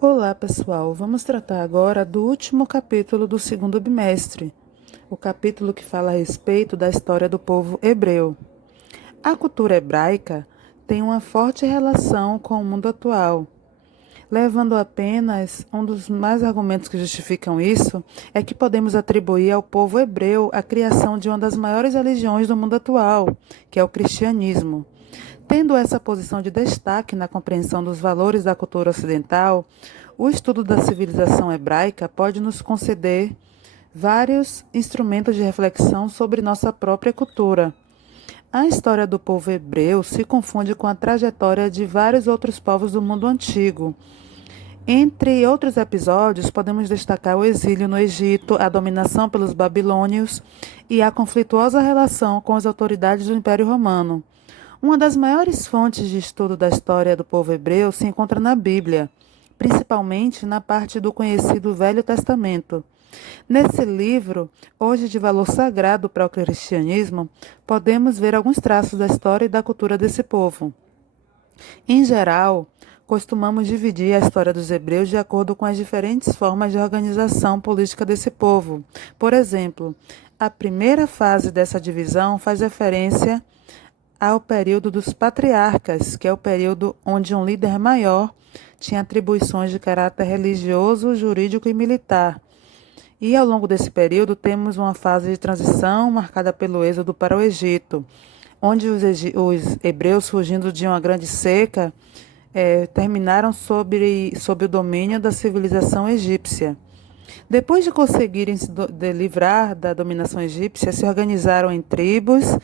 Olá, pessoal. Vamos tratar agora do último capítulo do segundo bimestre, o capítulo que fala a respeito da história do povo hebreu. A cultura hebraica tem uma forte relação com o mundo atual. Levando apenas um dos mais argumentos que justificam isso é que podemos atribuir ao povo hebreu a criação de uma das maiores religiões do mundo atual, que é o cristianismo. Tendo essa posição de destaque na compreensão dos valores da cultura ocidental, o estudo da civilização hebraica pode nos conceder vários instrumentos de reflexão sobre nossa própria cultura. A história do povo hebreu se confunde com a trajetória de vários outros povos do mundo antigo. Entre outros episódios, podemos destacar o exílio no Egito, a dominação pelos babilônios e a conflituosa relação com as autoridades do Império Romano. Uma das maiores fontes de estudo da história do povo hebreu se encontra na Bíblia, principalmente na parte do conhecido Velho Testamento. Nesse livro, hoje de valor sagrado para o cristianismo, podemos ver alguns traços da história e da cultura desse povo. Em geral, costumamos dividir a história dos hebreus de acordo com as diferentes formas de organização política desse povo. Por exemplo, a primeira fase dessa divisão faz referência ao período dos patriarcas, que é o período onde um líder maior tinha atribuições de caráter religioso, jurídico e militar. E ao longo desse período temos uma fase de transição marcada pelo êxodo para o Egito, onde os hebreus, fugindo de uma grande seca, terminaram sob o domínio da civilização egípcia. Depois de conseguirem se livrar da dominação egípcia, se organizaram em tribos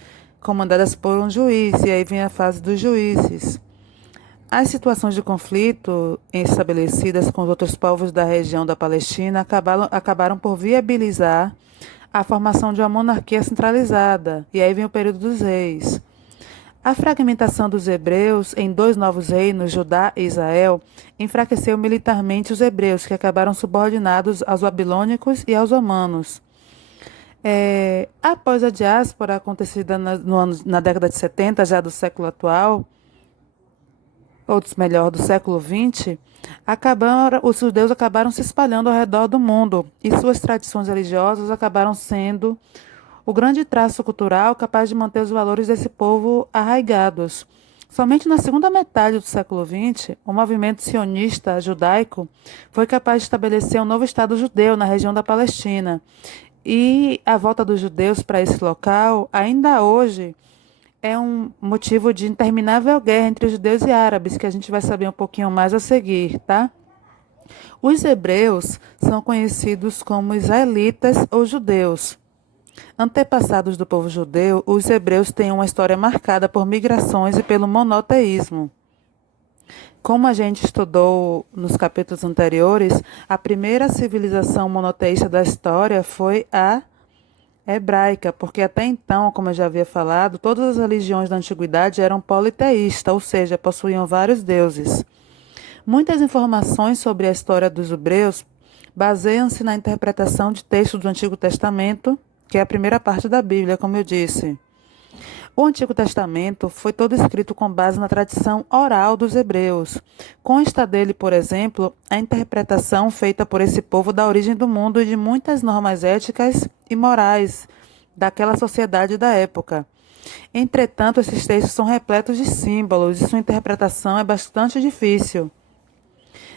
comandadas por um juiz, e aí vem a fase dos juízes. As situações de conflito estabelecidas com os outros povos da região da Palestina acabaram por viabilizar a formação de uma monarquia centralizada, e aí vem o período dos reis. A fragmentação dos hebreus em dois novos reinos, Judá e Israel, enfraqueceu militarmente os hebreus, que acabaram subordinados aos babilônicos e aos romanos. Após a diáspora acontecida na década de 70, já do século atual, ou melhor, do século XX, os judeus acabaram se espalhando ao redor do mundo e suas tradições religiosas acabaram sendo o grande traço cultural capaz de manter os valores desse povo arraigados. Somente na segunda metade do século XX, o movimento sionista judaico foi capaz de estabelecer um novo Estado judeu na região da Palestina. E a volta dos judeus para esse local, ainda hoje, é um motivo de interminável guerra entre os judeus e árabes, que a gente vai saber um pouquinho mais a seguir, tá? Os hebreus são conhecidos como israelitas ou judeus. Antepassados do povo judeu, os hebreus têm uma história marcada por migrações e pelo monoteísmo. Como a gente estudou nos capítulos anteriores, a primeira civilização monoteísta da história foi a hebraica, porque até então, como eu já havia falado, todas as religiões da antiguidade eram politeístas, ou seja, possuíam vários deuses. Muitas informações sobre a história dos hebreus baseiam-se na interpretação de textos do Antigo Testamento, que é a primeira parte da Bíblia, como eu disse. O Antigo Testamento foi todo escrito com base na tradição oral dos hebreus. Consta dele, por exemplo, a interpretação feita por esse povo da origem do mundo e de muitas normas éticas e morais daquela sociedade da época. Entretanto, esses textos são repletos de símbolos e sua interpretação é bastante difícil.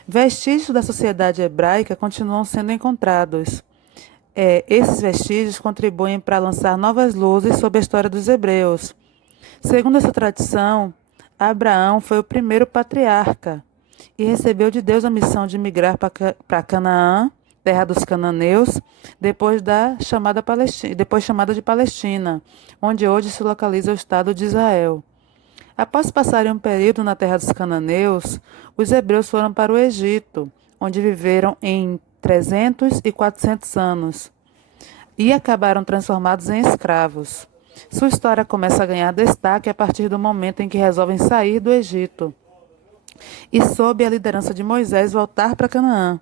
Vestígios da sociedade hebraica continuam sendo encontrados. Esses vestígios contribuem para lançar novas luzes sobre a história dos hebreus. Segundo essa tradição, Abraão foi o primeiro patriarca e recebeu de Deus a missão de migrar para Canaã, terra dos cananeus, depois chamada de Palestina, onde hoje se localiza o Estado de Israel. Após passarem um período na terra dos cananeus, os hebreus foram para o Egito, onde viveram em 300 e 400 anos, e acabaram transformados em escravos. Sua história começa a ganhar destaque a partir do momento em que resolvem sair do Egito e, sob a liderança de Moisés, voltar para Canaã.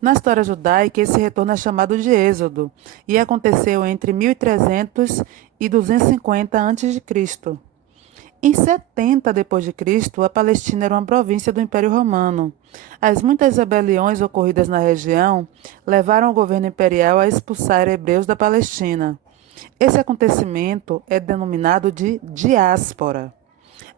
Na história judaica, esse retorno é chamado de Êxodo e aconteceu entre 1300 e 250 a.C. Em 70 d.C., a Palestina era uma província do Império Romano. As muitas rebeliões ocorridas na região levaram o governo imperial a expulsar hebreus da Palestina. Esse acontecimento é denominado de diáspora.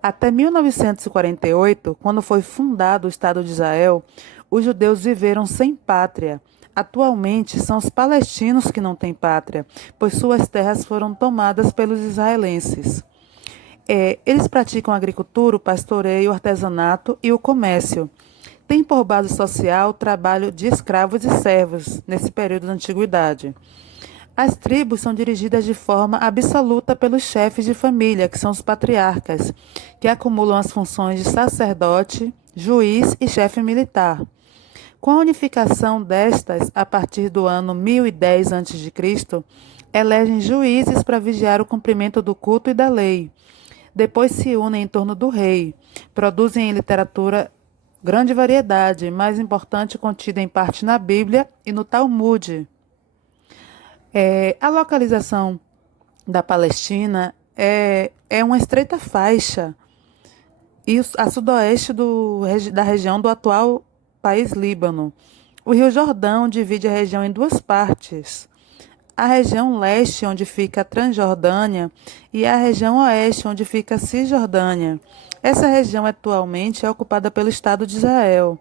Até 1948, quando foi fundado o Estado de Israel, os judeus viveram sem pátria. Atualmente, são os palestinos que não têm pátria, pois suas terras foram tomadas pelos israelenses. Eles praticam a agricultura, o pastoreio, o artesanato e o comércio. Tem por base social o trabalho de escravos e servos nesse período da antiguidade. As tribos são dirigidas de forma absoluta pelos chefes de família, que são os patriarcas, que acumulam as funções de sacerdote, juiz e chefe militar. Com a unificação destas, a partir do ano 1010 a.C., elegem juízes para vigiar o cumprimento do culto e da lei. Depois se unem em torno do rei. Produzem em literatura grande variedade, mais importante contida em parte na Bíblia e no Talmud. A localização da Palestina é uma estreita faixa a sudoeste da região do atual país Líbano. O Rio Jordão divide a região em duas partes. A região leste, onde fica a Transjordânia, e a região oeste, onde fica a Cisjordânia. Essa região atualmente é ocupada pelo Estado de Israel.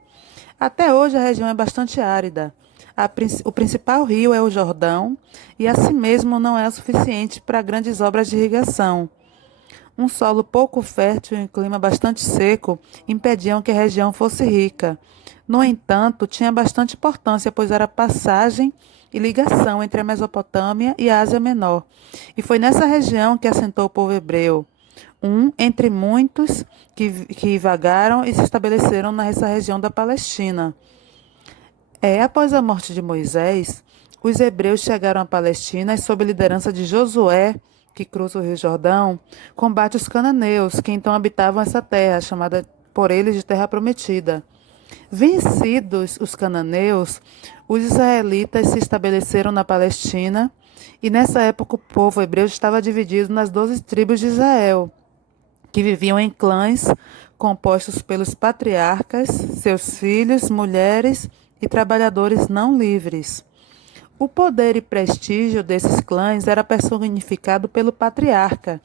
Até hoje a região é bastante árida. O principal rio é o Jordão e, assim mesmo, não é o suficiente para grandes obras de irrigação. Um solo pouco fértil e um clima bastante seco impediam que a região fosse rica. No entanto, tinha bastante importância, pois era passagem e ligação entre a Mesopotâmia e a Ásia Menor. E foi nessa região que assentou o povo hebreu, entre muitos que vagaram e se estabeleceram nessa região da Palestina. Após a morte de Moisés, os hebreus chegaram à Palestina e, sob a liderança de Josué, que cruza o Rio Jordão, combate os cananeus, que então habitavam essa terra, chamada por eles de Terra Prometida. Vencidos os cananeus, os israelitas se estabeleceram na Palestina e nessa época o povo hebreu estava dividido nas 12 tribos de Israel, que viviam em clãs compostos pelos patriarcas, seus filhos, mulheres e trabalhadores não livres. O poder e prestígio desses clãs era personificado pelo patriarca,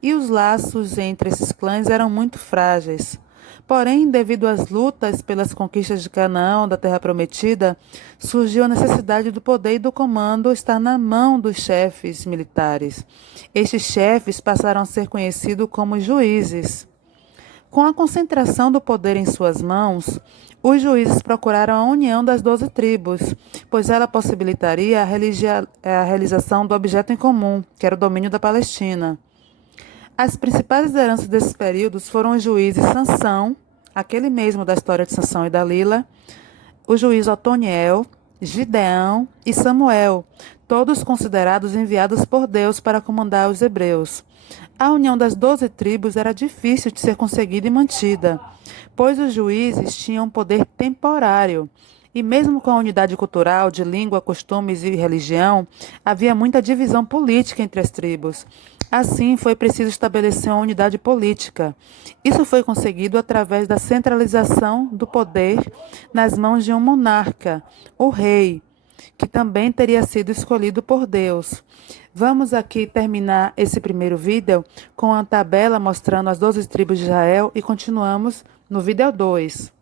e os laços entre esses clãs eram muito frágeis. Porém, devido às lutas pelas conquistas de Canaã, da Terra Prometida, surgiu a necessidade do poder e do comando estar na mão dos chefes militares. Estes chefes passaram a ser conhecidos como juízes. Com a concentração do poder em suas mãos, os juízes procuraram a união das 12 tribos, pois ela possibilitaria a realização do objeto em comum, que era o domínio da Palestina. As principais lideranças desses períodos foram os juízes Sansão, aquele mesmo da história de Sansão e Dalila, o juiz Otoniel, Gideão e Samuel, todos considerados enviados por Deus para comandar os hebreus. A união das 12 tribos era difícil de ser conseguida e mantida, pois os juízes tinham poder temporário. E mesmo com a unidade cultural de língua, costumes e religião, havia muita divisão política entre as tribos. Assim, foi preciso estabelecer uma unidade política. Isso foi conseguido através da centralização do poder nas mãos de um monarca, o rei, que também teria sido escolhido por Deus. Vamos aqui terminar esse primeiro vídeo com a tabela mostrando as 12 tribos de Israel e continuamos no vídeo 2.